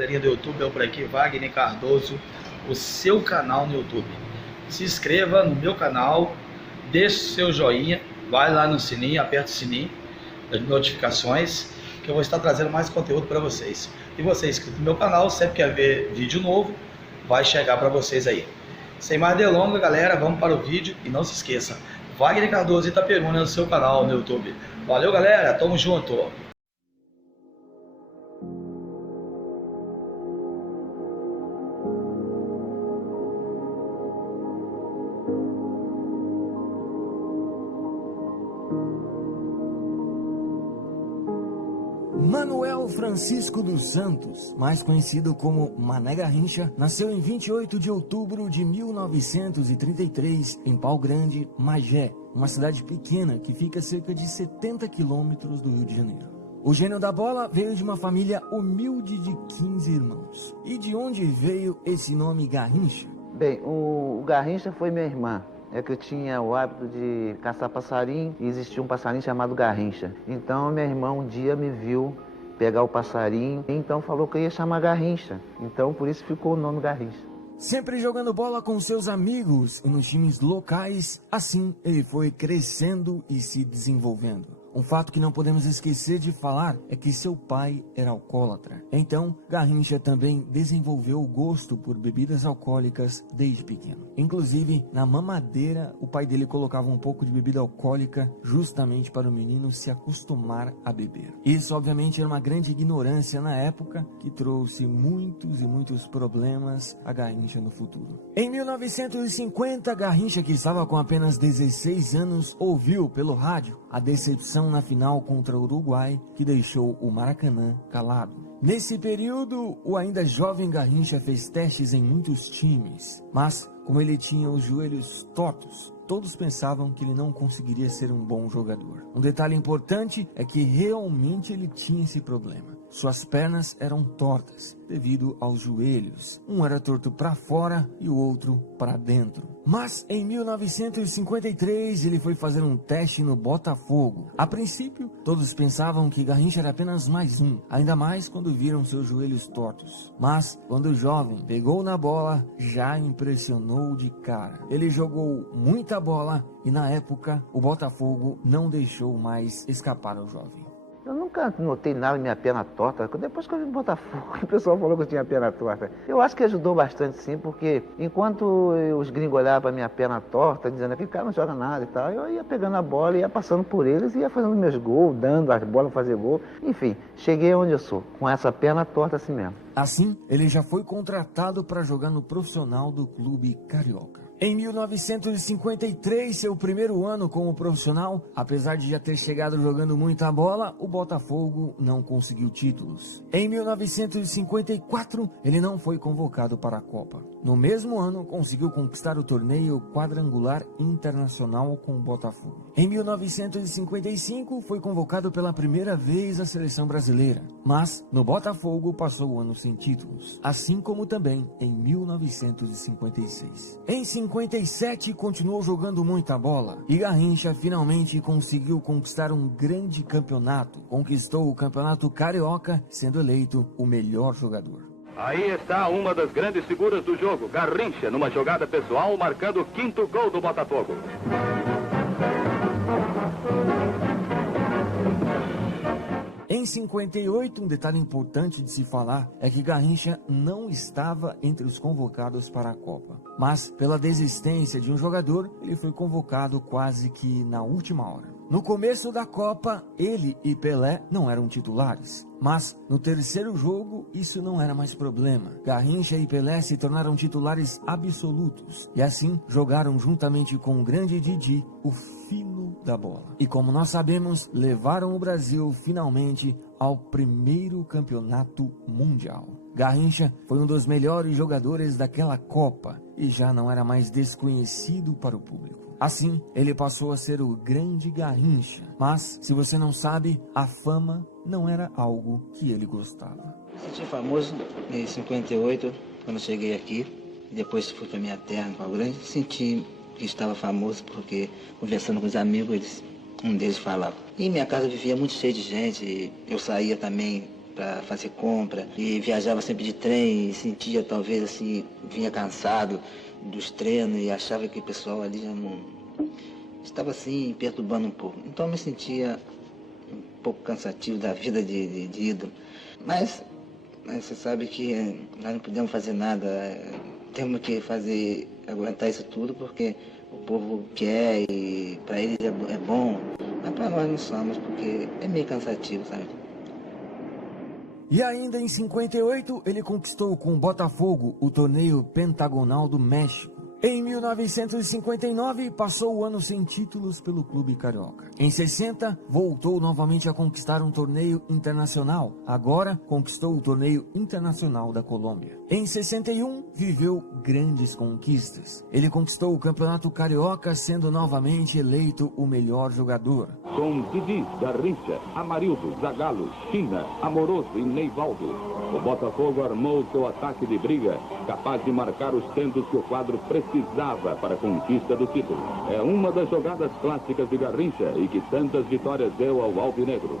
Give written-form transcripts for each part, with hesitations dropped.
galerinha do YouTube, eu por aqui, Wagner Cardoso, o seu canal no YouTube. Se inscreva no meu canal, deixe o seu joinha, vai lá no sininho, aperta o sininho das notificações, que eu vou estar trazendo mais conteúdo para vocês. E você inscrito no meu canal, sempre que ver vídeo novo, vai chegar para vocês aí. Sem mais delongas, galera, vamos para o vídeo e não se esqueça, Wagner Cardoso Itaperuna no seu canal no YouTube. Valeu, galera, tamo junto! Manuel Francisco dos Santos, mais conhecido como Mané Garrincha, nasceu em 28 de outubro de 1933 em Pau Grande, Magé, uma cidade pequena que fica a cerca de 70 quilômetros do Rio de Janeiro. O gênio da bola veio de uma família humilde de 15 irmãos. E de onde veio esse nome Garrincha? Bem, o Garrincha foi minha irmã. É que eu tinha o hábito de caçar passarinho e existia um passarinho chamado Garrincha. Então minha irmã um dia me viu pegar o passarinho e então falou que eu ia chamar Garrincha. Então por isso ficou o nome Garrincha. Sempre jogando bola com seus amigos e nos times locais, assim ele foi crescendo e se desenvolvendo. Um fato que não podemos esquecer de falar é que seu pai era alcoólatra. Então, Garrincha também desenvolveu o gosto por bebidas alcoólicas desde pequeno. Inclusive, na mamadeira, o pai dele colocava um pouco de bebida alcoólica justamente para o menino se acostumar a beber. Isso, obviamente, era uma grande ignorância na época que trouxe muitos e muitos problemas a Garrincha no futuro. Em 1950, Garrincha, que estava com apenas 16 anos, ouviu pelo rádio a decepção na final contra o Uruguai, que deixou o Maracanã calado. Nesse período, o ainda jovem Garrincha fez testes em muitos times, mas como ele tinha os joelhos tortos, todos pensavam que ele não conseguiria ser um bom jogador. Um detalhe importante é que realmente ele tinha esse problema. Suas pernas eram tortas devido aos joelhos. Um era torto para fora e o outro para dentro. Mas em 1953 ele foi fazer um teste no Botafogo. A princípio, todos pensavam que Garrincha era apenas mais um, ainda mais quando viram seus joelhos tortos. Mas quando o jovem pegou na bola, já impressionou de cara. Ele jogou muita bola e na época o Botafogo não deixou mais escapar ao jovem. Eu nunca notei nada em minha perna torta. Depois que eu vim no Botafogo, o pessoal falou que eu tinha a perna torta. Eu acho que ajudou bastante sim, porque enquanto os gringos olhavam para minha perna torta, dizendo que o cara não joga nada e tal, eu ia pegando a bola, ia passando por eles, ia fazendo meus gols, dando as bolas para fazer gol. Enfim, cheguei onde eu sou, com essa perna torta assim mesmo. Assim, ele já foi contratado para jogar no profissional do clube carioca. Em 1953, seu primeiro ano como profissional, apesar de já ter chegado jogando muita bola, o Botafogo não conseguiu títulos. Em 1954, ele não foi convocado para a Copa. No mesmo ano, conseguiu conquistar o torneio quadrangular internacional com o Botafogo. Em 1955, foi convocado pela primeira vez à seleção brasileira, mas no Botafogo passou o ano sem títulos, assim como também em 1956. Em 57 continuou jogando muita bola e Garrincha finalmente conseguiu conquistar um grande campeonato. Conquistou o Campeonato Carioca, sendo eleito o melhor jogador. Aí está uma das grandes figuras do jogo, Garrincha, numa jogada pessoal, marcando o 5º gol do Botafogo. Em 58, um detalhe importante de se falar é que Garrincha não estava entre os convocados para a Copa. Mas, pela desistência de um jogador, ele foi convocado quase que na última hora. No começo da Copa, ele e Pelé não eram titulares. Mas, no terceiro jogo, isso não era mais problema. Garrincha e Pelé se tornaram titulares absolutos. E assim, jogaram juntamente com o grande Didi, o fino da bola. E como nós sabemos, levaram o Brasil finalmente ao primeiro campeonato mundial. Garrincha foi um dos melhores jogadores daquela Copa e já não era mais desconhecido para o público. Assim, ele passou a ser o grande Garrincha. Mas, se você não sabe, a fama não era algo que ele gostava. Me senti famoso em 58, quando cheguei aqui. Depois fui para minha terra, em Pau Grande. Senti que estava famoso porque, conversando com os amigos, um deles falava. E minha casa vivia muito cheia de gente. Eu saía também para fazer compra e viajava sempre de trem e sentia talvez assim, vinha cansado dos treinos e achava que o pessoal ali já não estava assim perturbando um pouco. Então eu me sentia um pouco cansativo da vida de ídolo. Mas você sabe que nós não podemos fazer nada, temos que aguentar isso tudo porque o povo quer e para eles é bom, mas para nós não somos porque é meio cansativo, sabe? E ainda em 58, ele conquistou com o Botafogo o torneio pentagonal do México. Em 1959, passou o ano sem títulos pelo clube carioca. Em 60, voltou novamente a conquistar um torneio internacional. Agora, conquistou o torneio internacional da Colômbia. Em 61, viveu grandes conquistas. Ele conquistou o campeonato carioca, sendo novamente eleito o melhor jogador. Com Didi, Garrincha, Amarildo, Zagallo, China, Amoroso e Neivaldo, o Botafogo armou seu ataque de briga, capaz de marcar os tentos que o quadro precisava para a conquista do título. É uma das jogadas clássicas de Garrincha e que tantas vitórias deu ao alvinegro.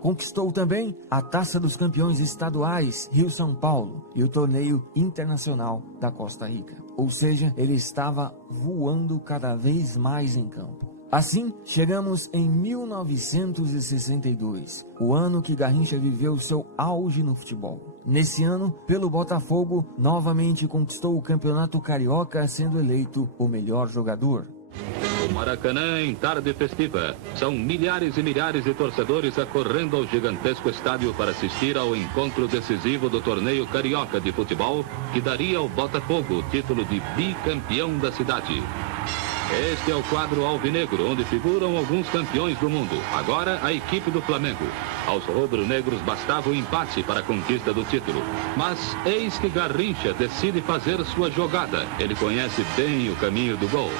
Conquistou também a Taça dos Campeões Estaduais Rio-São Paulo e o Torneio Internacional da Costa Rica. Ou seja, ele estava voando cada vez mais em campo. Assim, chegamos em 1962, o ano que Garrincha viveu seu auge no futebol. Nesse ano, pelo Botafogo, novamente conquistou o Campeonato Carioca, sendo eleito o melhor jogador. O Maracanã em tarde festiva. São milhares e milhares de torcedores acorrendo ao gigantesco estádio para assistir ao encontro decisivo do torneio carioca de futebol, que daria ao Botafogo o título de bicampeão da cidade. Este é o quadro alvinegro, onde figuram alguns campeões do mundo. Agora, a equipe do Flamengo. Aos rubro-negros bastava o empate para a conquista do título. Mas eis que Garrincha decide fazer sua jogada. Ele conhece bem o caminho do gol.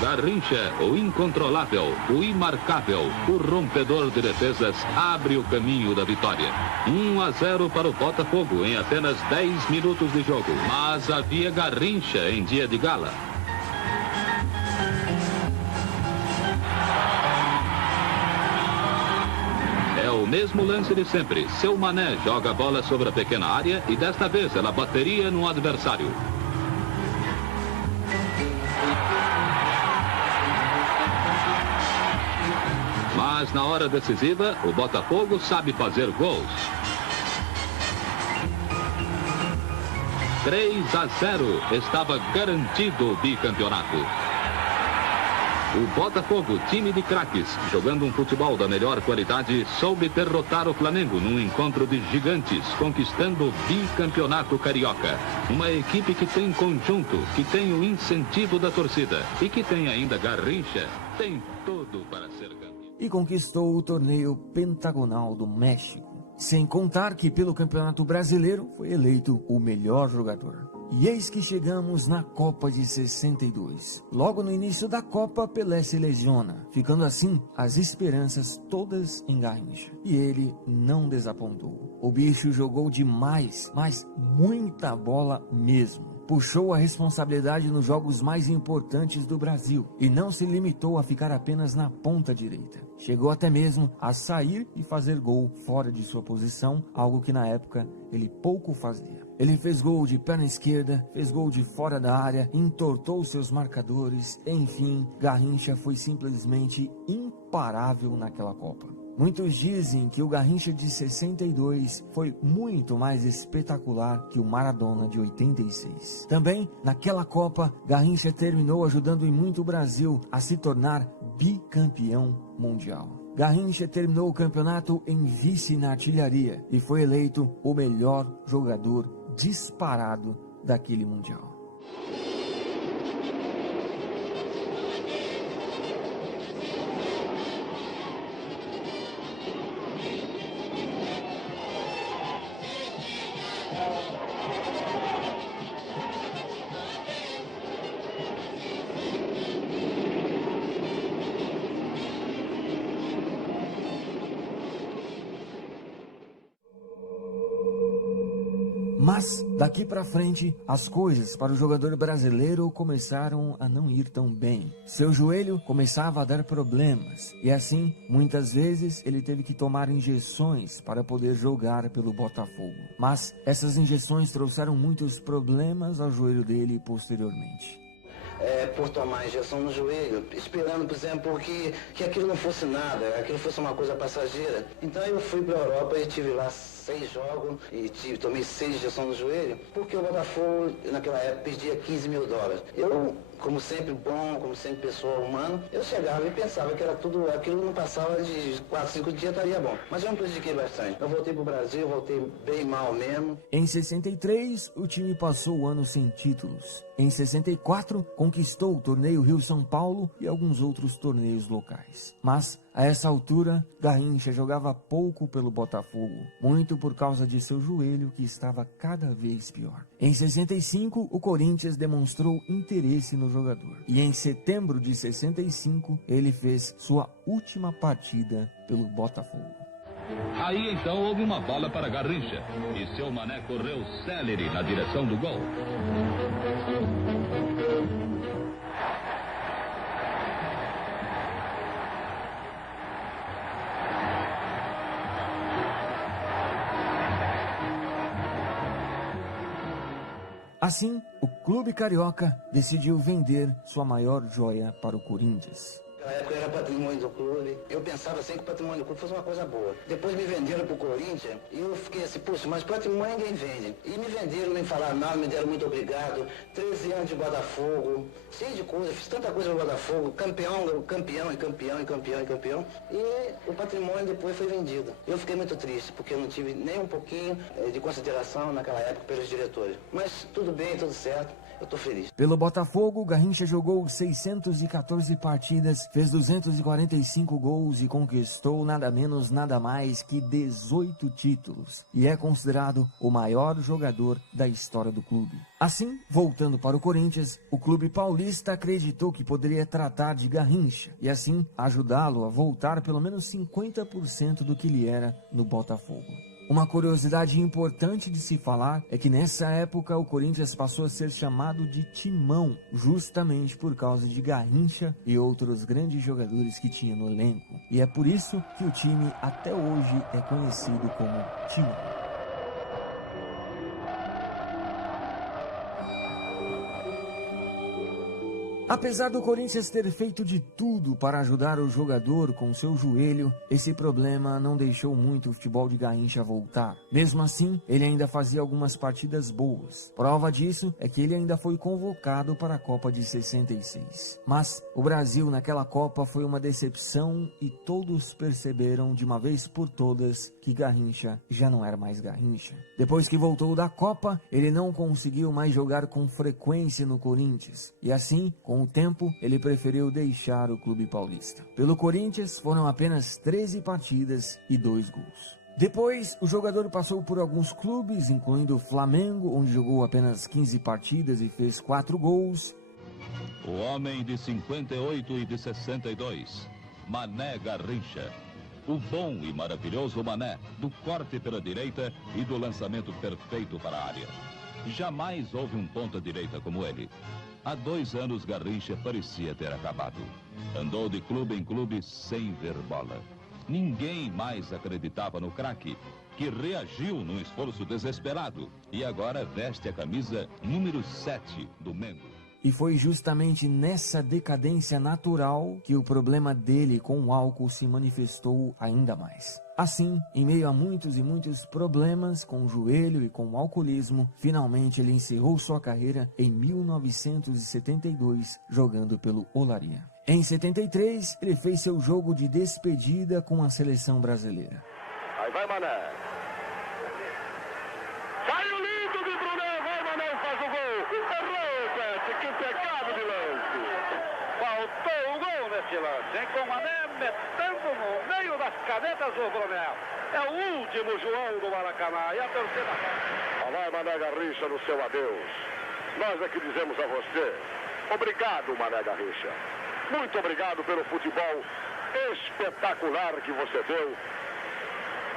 Garrincha, o incontrolável, o imarcável, o rompedor de defesas, abre o caminho da vitória. 1-0 para o Botafogo em apenas 10 minutos de jogo. Mas havia Garrincha em dia de gala. É o mesmo lance de sempre. Seu Mané joga a bola sobre a pequena área e desta vez ela bateria no adversário. Mas na hora decisiva, o Botafogo sabe fazer gols. 3-0, estava garantido o bicampeonato. O Botafogo, time de craques, jogando um futebol da melhor qualidade, soube derrotar o Flamengo num encontro de gigantes, conquistando o bicampeonato carioca. Uma equipe que tem conjunto, que tem o incentivo da torcida e que tem ainda Garrincha, tem tudo para ser campeão. E conquistou o torneio pentagonal do México. Sem contar que pelo Campeonato Brasileiro foi eleito o melhor jogador. E eis que chegamos na Copa de 62. Logo no início da Copa, Pelé se lesiona, ficando assim as esperanças todas em Garrincha. E ele não desapontou. O bicho jogou demais, mas muita bola mesmo. Puxou a responsabilidade nos jogos mais importantes do Brasil e não se limitou a ficar apenas na ponta direita. Chegou até mesmo a sair e fazer gol fora de sua posição, algo que na época ele pouco fazia. Ele fez gol de perna esquerda, fez gol de fora da área, entortou seus marcadores, enfim, Garrincha foi simplesmente imparável naquela Copa. Muitos dizem que o Garrincha de 62 foi muito mais espetacular que o Maradona de 86. Também, naquela Copa, Garrincha terminou ajudando em muito o Brasil a se tornar bicampeão mundial. Garrincha terminou o campeonato em vice na artilharia e foi eleito o melhor jogador disparado daquele mundial. Mas, daqui para frente, as coisas para o jogador brasileiro começaram a não ir tão bem. Seu joelho começava a dar problemas, e assim, muitas vezes, ele teve que tomar injeções para poder jogar pelo Botafogo. Mas, essas injeções trouxeram muitos problemas ao joelho dele posteriormente. Por tomar injeção no joelho, esperando, por exemplo, que aquilo não fosse nada, aquilo fosse uma coisa passageira. Então eu fui para a Europa e tive lá 6 jogos e tomei 6 injeções no joelho, porque o Botafogo, naquela época, pedia 15 mil dólares. Eu, como sempre bom, como sempre pessoa humana, eu chegava e pensava que era tudo, aquilo não passava de 4, 5 dias, estaria bom. Mas eu me prejudiquei bastante. Eu voltei para o Brasil, voltei bem mal mesmo. Em 63, o time passou o ano sem títulos. Em 64, conquistou o torneio Rio-São Paulo e alguns outros torneios locais. Mas, a essa altura, Garrincha jogava pouco pelo Botafogo, muito por causa de seu joelho que estava cada vez pior. Em 65, o Corinthians demonstrou interesse no jogador. E em setembro de 65, ele fez sua última partida pelo Botafogo. Aí então houve uma bola para Garrincha e seu Mané correu célere na direção do gol. Assim, o clube carioca decidiu vender sua maior joia para o Corinthians. Na época era patrimônio do clube. Eu pensava assim que o patrimônio do clube fosse uma coisa boa. Depois me venderam pro Corinthians e eu fiquei assim, puxa, mas patrimônio ninguém vende. E me venderam, nem falaram nada, me deram muito obrigado. 13 anos de Botafogo, cheio de coisa, fiz tanta coisa no Botafogo, campeão. E o patrimônio depois foi vendido. Eu fiquei muito triste, porque eu não tive nem um pouquinho de consideração naquela época pelos diretores. Mas tudo bem, tudo certo. Eu tô feliz. Pelo Botafogo, Garrincha jogou 614 partidas, fez 245 gols e conquistou nada menos, nada mais que 18 títulos. E é considerado o maior jogador da história do clube. Assim, voltando para o Corinthians, o clube paulista acreditou que poderia tratar de Garrincha e assim ajudá-lo a voltar pelo menos 50% do que ele era no Botafogo. Uma curiosidade importante de se falar é que nessa época o Corinthians passou a ser chamado de Timão, justamente por causa de Garrincha e outros grandes jogadores que tinha no elenco. E é por isso que o time até hoje é conhecido como Timão. Apesar do Corinthians ter feito de tudo para ajudar o jogador com seu joelho, esse problema não deixou muito o futebol de Garrincha voltar. Mesmo assim, ele ainda fazia algumas partidas boas. Prova disso é que ele ainda foi convocado para a Copa de 66. Mas o Brasil naquela Copa foi uma decepção e todos perceberam de uma vez por todas que Garrincha já não era mais Garrincha. Depois que voltou da Copa, ele não conseguiu mais jogar com frequência no Corinthians. E assim, com o tempo, ele preferiu deixar o clube paulista. Pelo Corinthians, foram apenas 13 partidas e 2 gols. Depois, o jogador passou por alguns clubes, incluindo o Flamengo, onde jogou apenas 15 partidas e fez 4 gols. O homem de 58 e de 62, Mané Garrincha. O bom e maravilhoso Mané, do corte pela direita e do lançamento perfeito para a área. Jamais houve um ponta-direita como ele. Há 2 anos, Garrincha parecia ter acabado. Andou de clube em clube sem ver bola. Ninguém mais acreditava no craque, que reagiu num esforço desesperado e agora veste a camisa número 7 do Mengo. E foi justamente nessa decadência natural que o problema dele com o álcool se manifestou ainda mais. Assim, em meio a muitos e muitos problemas com o joelho e com o alcoolismo, finalmente ele encerrou sua carreira em 1972, jogando pelo Olaria. Em 73, ele fez seu jogo de despedida com a seleção brasileira. Aí vai Mané. Sai o lindo de Brunet, vai Mané e faz o gol. Errou, Pet, que pecado de lance. Faltou o gol nesse lance, hein? Com o Mané metendo no meio das canetas do Brunet. É o último João do Maracanã e a terceira. Vai Mané Garrincha no seu adeus. Nós é que dizemos a você, obrigado Mané Garrincha. Muito obrigado pelo futebol espetacular que você deu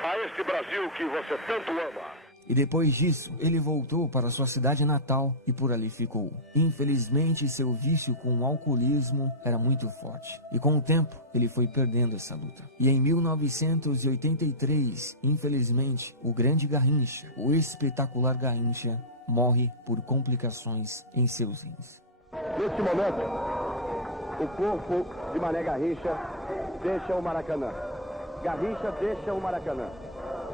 a este Brasil que você tanto ama. E depois disso, ele voltou para sua cidade natal e por ali ficou. Infelizmente, seu vício com o alcoolismo era muito forte. E com o tempo, ele foi perdendo essa luta. E em 1983, infelizmente, o grande Garrincha, o espetacular Garrincha, morre por complicações em seus rins. Neste momento, o corpo de Mané Garrincha deixa o Maracanã. Garrincha deixa o Maracanã.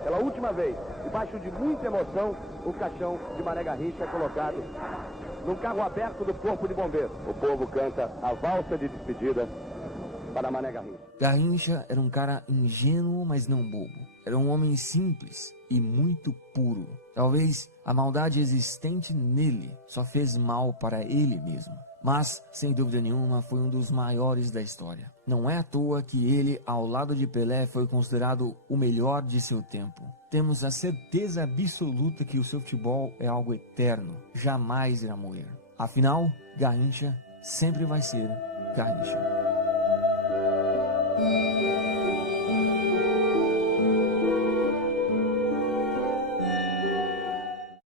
Pela última vez, debaixo de muita emoção, o caixão de Mané Garrincha é colocado num carro aberto do Corpo de Bombeiros. O povo canta a valsa de despedida para Mané Garrincha. Garrincha era um cara ingênuo, mas não bobo. Era um homem simples e muito puro. Talvez a maldade existente nele só fez mal para ele mesmo. Mas, sem dúvida nenhuma, foi um dos maiores da história. Não é à toa que ele, ao lado de Pelé, foi considerado o melhor de seu tempo. Temos a certeza absoluta que o seu futebol é algo eterno, jamais irá morrer. Afinal, Garrincha sempre vai ser Garrincha.